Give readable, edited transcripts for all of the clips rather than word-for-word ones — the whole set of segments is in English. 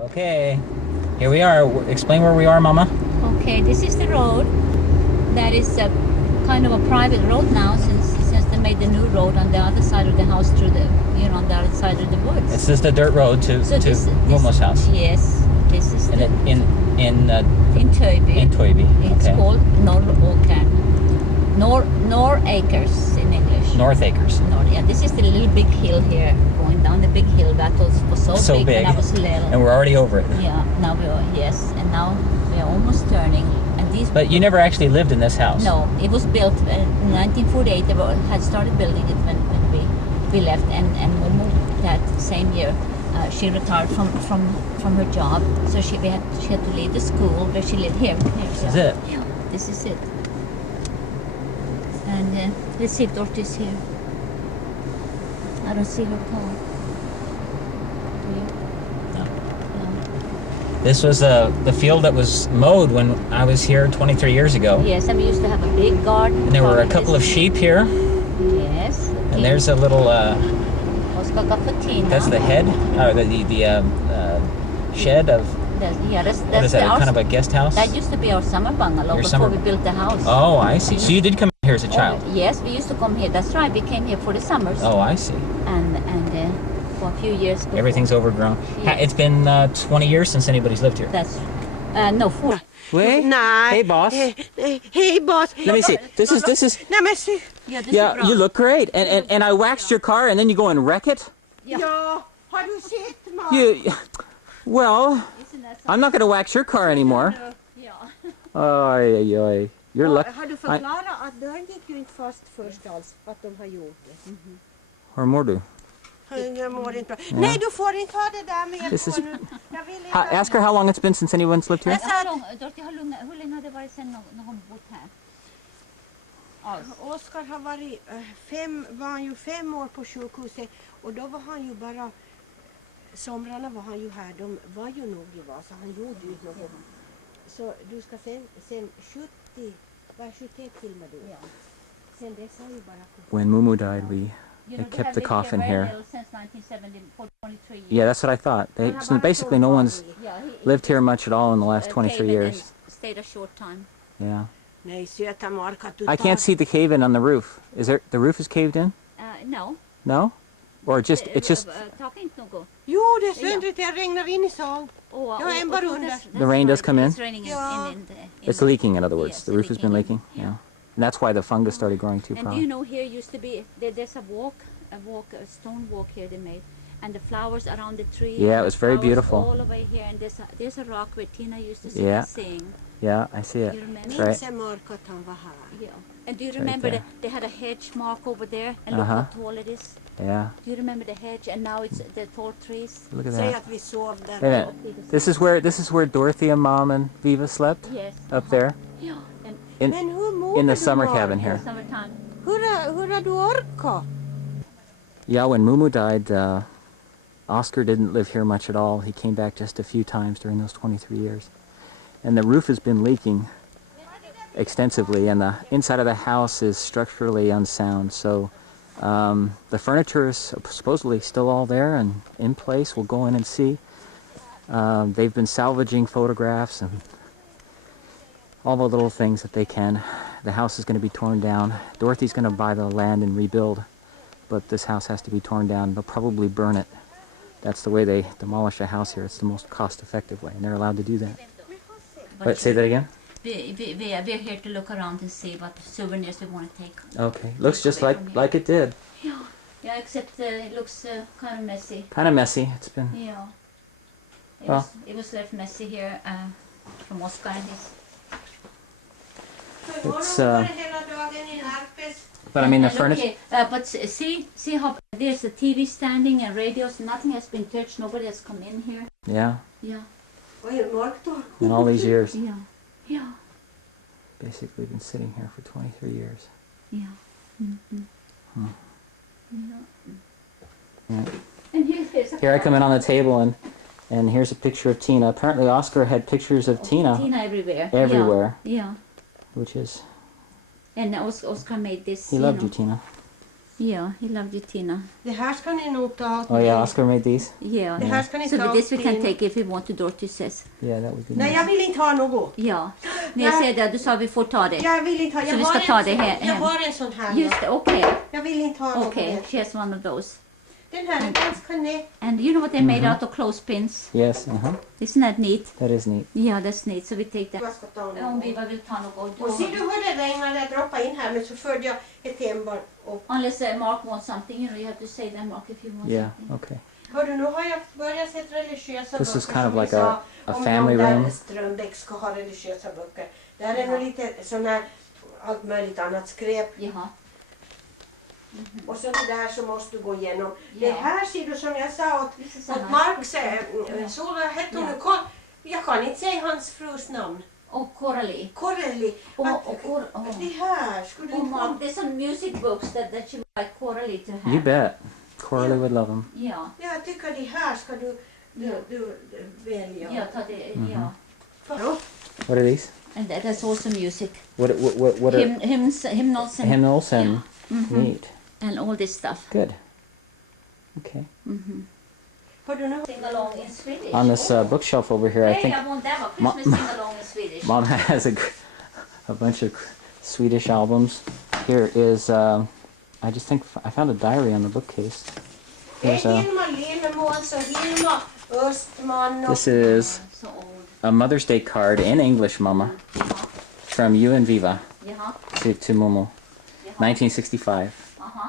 Okay, here we are. Explain where we are, Mama. Okay, this is the road. That is a kind of a private road now since they made the new road on the other side of the house through the, on the other side of the woods. This is the dirt road to MorMor's house. Yes, this is in Toiby. In Toiby. It's called Nor Acres in English. North Acres. Yeah, this is the little big hill here, going down the big hill. That was so big when I was little. And we're already over it. Yeah, now and now we are almost turning. And these. But you never actually lived in this house. No, it was built in 1948. They had started building it when we left, and Momo that same year. She retired from her job, so she had to leave the school where she lived here. This is it. Yeah, this is it. And let's see if Dorothy's here. I don't see her car. No. This was the field that was mowed when I was here 23 years ago. Yes, and we used to have a big garden. And there were a couple of sheep here. Yes. And there's a little. That's the head, or the shed of. That's what is that? Kind of a guest house. That used to be our summer bungalow before we built the house. Oh, I see. So you did come here as a child. Yes, we used to come here. That's right. We came here for the summers. Oh, I see. And for a few years. Before. Everything's overgrown. Yes. It's been 20 years since anybody's lived here. That's no 4. Wait. Nah. Hey, boss. Hey, boss. Let me see. This is. Nej, men see. Yeah, you look great. And I waxed your car, and then you go and wreck it. Ja, har du sett, man? Well, I'm not going to wax your car anymore. Oj. You're lucky. Har du förklarat att dörren gick ju inte fast först alls, att de har gjort det? Hur mår du? Jag mår inte bra. Nej, du får inte ha det där med nu. Jag vill inte. Ask her how long it's been since anyone's lived here. Dorothy, hur länge har det varit sedan någon bott här? Oskar har varit var han ju 5 år på sjukhuset, och då var han ju bara, somrarna var han ju här, de var ju nog i Vasa, han gjorde ju något. Så du ska sen 71 filmar du. Ja. Sen dess har ju bara... When Mumu died, we kept the coffin here. Yeah, that's what I thought. Basically, no one's lived here much at all in the last 23 years. Stayed a short time. Yeah. Nej, söta Mark, att du I can't see the cave-in on the roof. Is there? The roof is caved in? No. No? Or just it's just Jo, det är söndret, det regnar in i salen. Jag är bara under. the rain does come in? It's raining in It's leaking, in other words. Yes, The roof has been leaking. Yeah. And that's why the fungus started growing too. And do you know, here used to be there's a stone walk here they made, and the flowers around the tree. Yeah, it was very beautiful. All the way here, and there's a rock where Tina used to sit Yeah. and sing. Yeah, I see it. You remember? That's right. Minns Mark att han var här. Yeah. And do you It's remember right they had a hedge mark over there, and look how tall it is. Yeah. Do you remember the hedge? And now it's the tall trees. Look at Säg that. att vi sov där. Wait a minute. This is where Dorothy and Mom and Viva slept. Yes. Up there. Yeah. And In Men hur mår in the du, summer Mark? cabin here. summertime. Hur har du orkat? Yeah, when Mumu died, Oscar didn't live here much at all. He came back just a few times during those 23 years. And the roof has been leaking extensively, and the inside of the house is structurally unsound. So the furniture is supposedly still all there and in place. We'll go in and see. They've been salvaging photographs and all the little things that they can. The house is going to be torn down. Dorothy's going to buy the land and rebuild, but this house has to be torn down. They'll probably burn it. That's the way they demolish a house here. It's the most cost-effective way, and they're allowed to do that. Wait, say that again? We're here to look around and see what souvenirs we want to take. Okay. Looks just like it did. Yeah, except it looks kind of messy. Kind of messy. It's been... Yeah. It was left messy here from Oscar and his... It's, but I mean the furniture... Okay, but see how there's a TV standing and radios. Nothing has been touched. Nobody has come in here. Yeah. Yeah. In all these years. Yeah. Yeah. Basically been sitting here for 23 years. Yeah. Mm-hmm. Yeah. And here's Here I come in on the table, and here's a picture of Tina. Apparently Oscar had pictures of Tina everywhere. everywhere. Yeah. Which is... And Oscar made this. He loved you, Tina. Yeah, he loved it, Tina. Det här ska ni nog ta åt Oh yeah, Oscar made these? Yeah. Det här ska ni So ta but åt this we can Tina. take if we want to, Dorothy says. Yeah, that would be Nej, nice. jag vill inte ha något. Ja. När jag säger det, du sa vi får ta det. Jag vill inte ha. Så vi ska ta det här. Jag har en sån här. Just det, okej. Jag vill inte ha något. Okay, she has one of those. Den här är ganska nätt. And you know what they're made out of clothespins? Yes, Isn't that neat? that is neat. Yeah, that's neat. So we take that. Jag ska ta något. Om vi vill ta något. Och ser du hur det regnar när jag droppade in här, men så förde jag ett hem bara upp. Unless Mark wants something, you know, you have to say that, Mark, if you want Yeah, something. okay. Hördu, nu har jag börjat sätta religiösa This is böcker kind of som like vi a sa, family om de room. där Strömbäck ska ha religiösa böcker. Där är nog lite sån här allt möjligt annat skräp. Jaha. Och så det där som måste du gå igenom. Det Ja. här ser du som jag sa åt This is a nice Marks, book. så vad hette hon Ja. nu? Jag kan inte säga hans frus namn. Och Coralie. Corelli. Och Det här skulle du inte Mark, there's some music books that you would like Coralie to have. You bet. Coralie would love them. Yeah. Jag tycker det här ska du välja. Yeah, ta det, yeah. What are these? And that's also music. What are Hymnals and, hymnals and neat? and all this stuff. Good. Okay. Hördu nu. Sing along in Swedish. On this bookshelf over here, I Hey, think I want that one. Christmas sing along in Swedish. Mom has a bunch of Swedish albums. Here is, I just think I found a diary on the bookcase. Det är Here's a, Hilma Lillemås och Hilma Östman. this is So old. a Mother's Day card in English, Mama, Jaha. from you and Viva Jaha. to Momo, Jaha. 1965. Aha.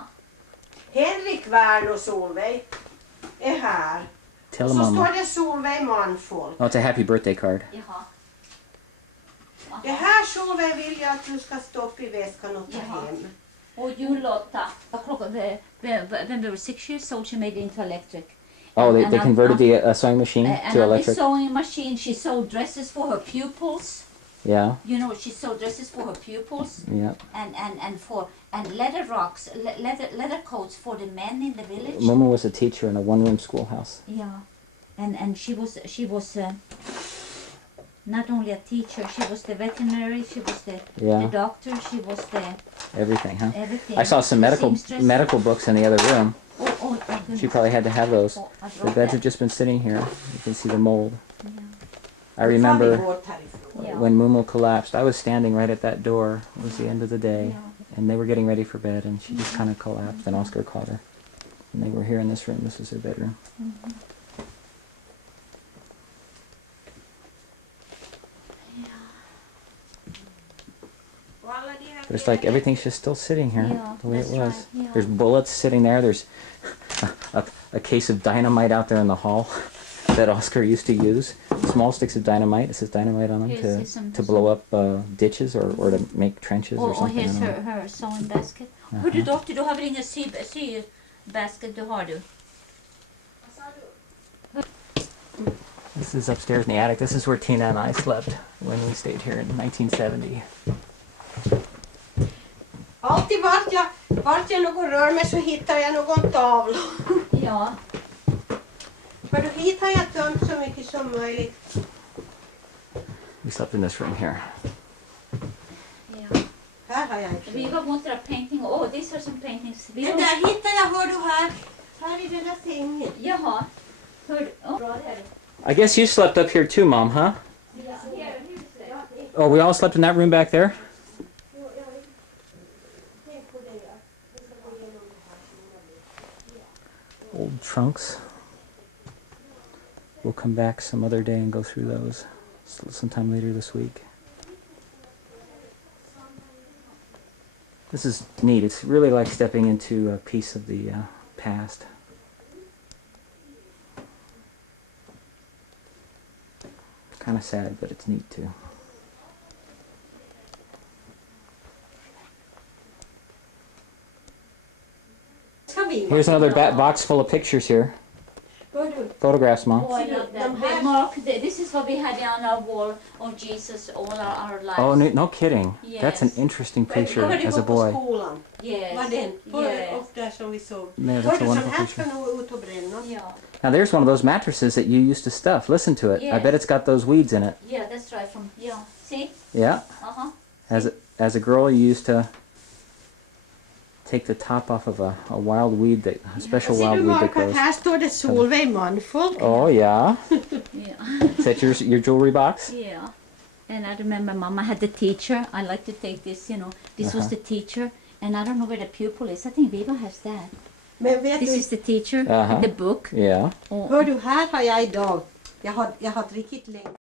Henrik Wern och Solveig är här. Tell Och them, så Mama. står det Solveig Manfolk. Oh, it's a happy birthday card. Jaha. Det här Solveig vill jag att du ska stoppa i väskan och ta Jaha. hem. Och Lotta. When we were 6 years old, she made it into electric. Oh, they And converted the sewing machine And to on this electric. sewing machine, she sewed dresses for her pupils. Yeah, You know, she sewed dresses for her pupils, yeah. and leather rocks, leather coats for the men in the village. Momo was a teacher in a one-room schoolhouse. Yeah, and she was not only a teacher, she was the veterinary, she was the Yeah. doctor, she was the Everything, huh? everything. I saw some Seamstress. medical books in the other room. Oh, She goodness. probably had to have those. Oh, I The brought beds have that. just been sitting here. You can see the mold. Yeah. I remember Bort härifrån. Yeah. when Momo collapsed, I was standing right at that door. It was the end of the day. Yeah. And they were getting ready for bed, and she just kind of collapsed, and Oscar caught her. And they were here in this room. This is their bedroom. Och alla de här But it's like everything's just still sitting here Yeah, the way it that's was. right, yeah. There's bullets sitting there. There's a case of dynamite out there in the hall that Oscar used to use. Small sticks of dynamite. It says dynamite on them Here's to, some- to blow up ditches or to make trenches or Och something. I here's don't know. her sewing basket. Hördu dotter, du har väl ingen basket du har du? This is upstairs in the attic. This is where Tina and I slept when we stayed here in 1970. Alltid vart jag någon rör mig så hittar jag någon tavla. Ja. För då hittar jag tömt så mycket som möjligt. We slept in this room here. Ja. Här har jag inte. We wanted a painting. Oh, these are some paintings. Den där hittar jag, hör du här. Här i den där sängen. Jaha. Bra där. I guess you slept up here too, Mom, huh? Ja, here. Oh, we all slept in that room back there? Jo, jag vet. Tänk på det. Vi ska gå igenom det här. Old trunks. We'll come back some other day and go through those sometime later this week. This is neat. It's really like stepping into a piece of the past. Kind of sad, but it's neat too. Ska vi? Here's another box full of pictures here. Hör du? Photographs, Mom. Oh, I love that. But Mark, this is what we had on our wall of Jesus all our lives. Oh, no kidding. That's an Yes. interesting picture Kommer du as a gå på boy. skolan? Yes. Var den? Yes. Upp där som vi såg. Yeah, Hör that's a du, sån wonderful här ska picture. nog ut och bränna. Yeah. Now there's one of those mattresses that you used to stuff. Listen to it. I Yes. bet it's got those weeds in it. Yeah, that's right. See? Yeah. Uh-huh. As a girl, you used to take the top off of a wild weed, a special Ser wild du weed that Mark att grows. här står det Solveig Manfolk. Oh yeah. Yeah. Is that your jewelry box? Yeah. And I remember Mama had the teacher. I like to take this, you know. This was the teacher. And I don't know where the pupil is. I think Viva has that. Men vet This du, is the teacher, Uh-huh. the book. Yeah. Och, hör du, här har jag idag, jag har druckit länge.